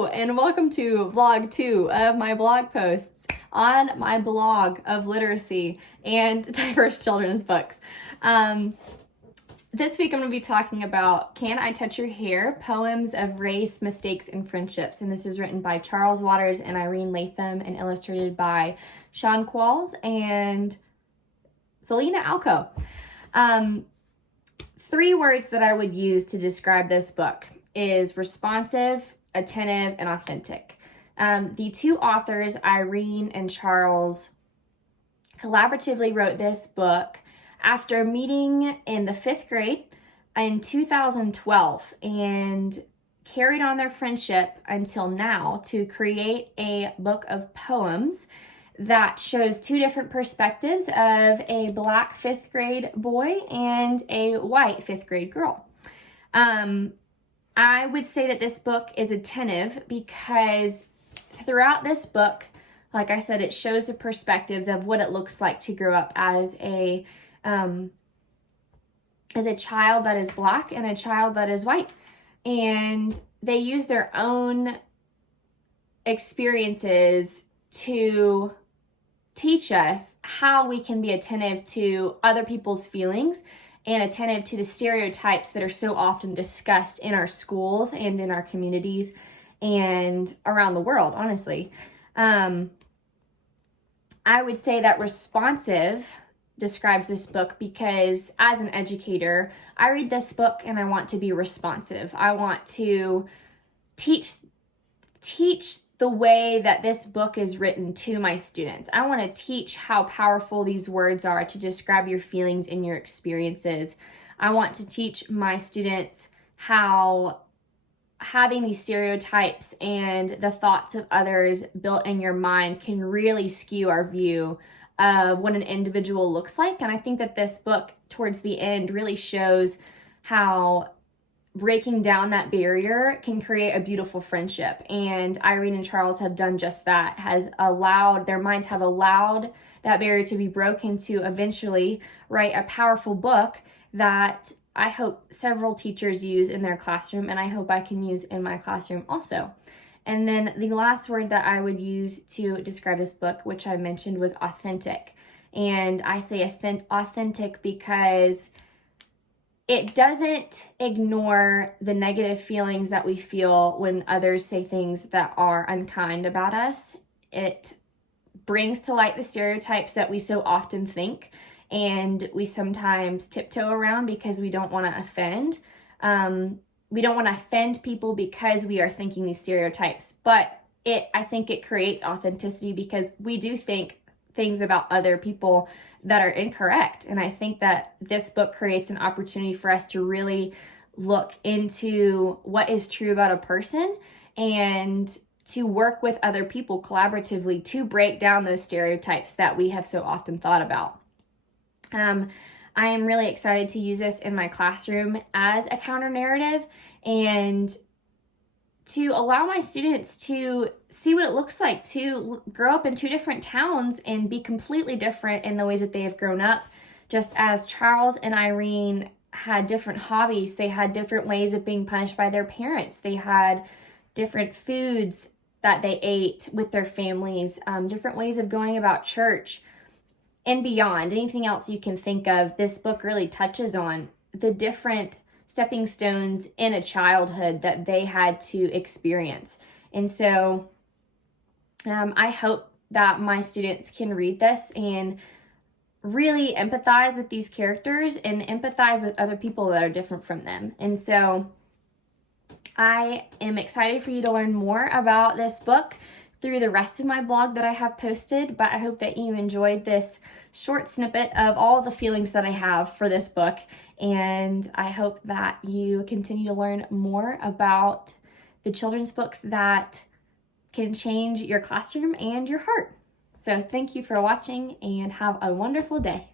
Hello, and welcome to vlog 2 of my blog posts on my blog of literacy and diverse children's books. This week I'm going to be talking about Can I Touch Your Hair? Poems of Race, Mistakes, and Friendships. And this is written by Charles Waters and Irene Latham and illustrated by Sean Qualls and Selena Alco. 3 words that I would use to describe this book is responsive, attentive, and authentic. The 2 authors, Irene and Charles, collaboratively wrote this book after meeting in the 5th grade in 2012 and carried on their friendship until now to create a book of poems that shows 2 different perspectives of a Black 5th grade boy and a white 5th grade girl. I would say that this book is attentive because throughout this book, like I said, it shows the perspectives of what it looks like to grow up as a child that is Black and a child that is white. And they use their own experiences to teach us how we can be attentive to other people's feelings and attentive to the stereotypes that are so often discussed in our schools and in our communities and around the world, honestly. I would say that responsive describes this book because as an educator, I read this book and I want to be responsive. I want to teach the way that this book is written to my students. I want to teach how powerful these words are to describe your feelings and your experiences. I want to teach my students how having these stereotypes and the thoughts of others built in your mind can really skew our view of what an individual looks like. And I think that this book towards the end really shows how breaking down that barrier can create a beautiful friendship. And Irene and Charles have done just that, their minds have allowed that barrier to be broken to eventually write a powerful book that I hope several teachers use in their classroom, and I hope I can use in my classroom also. And then the last word that I would use to describe this book, which I mentioned, was authentic. And I say authentic because it doesn't ignore the negative feelings that we feel when others say things that are unkind about us. It brings to light the stereotypes that we so often think and we sometimes tiptoe around because we don't want to offend. We don't want to offend people because we are thinking these stereotypes, but I think it creates authenticity because we do think things about other people that are incorrect. And I think that this book creates an opportunity for us to really look into what is true about a person and to work with other people collaboratively to break down those stereotypes that we have so often thought about. I am really excited to use this in my classroom as a counter narrative and to allow my students to see what it looks like to grow up in 2 different towns and be completely different in the ways that they have grown up. Just as Charles and Irene had different hobbies, they had different ways of being punished by their parents. They had different foods that they ate with their families, different ways of going about church and beyond. Anything else you can think of, this book really touches on the different stepping stones in a childhood that they had to experience. And so I hope that my students can read this and really empathize with these characters and empathize with other people that are different from them. And so I am excited for you to learn more about this book through the rest of my blog that I have posted, but I hope that you enjoyed this short snippet of all the feelings that I have for this book, and I hope that you continue to learn more about the children's books that can change your classroom and your heart. So thank you for watching and have a wonderful day.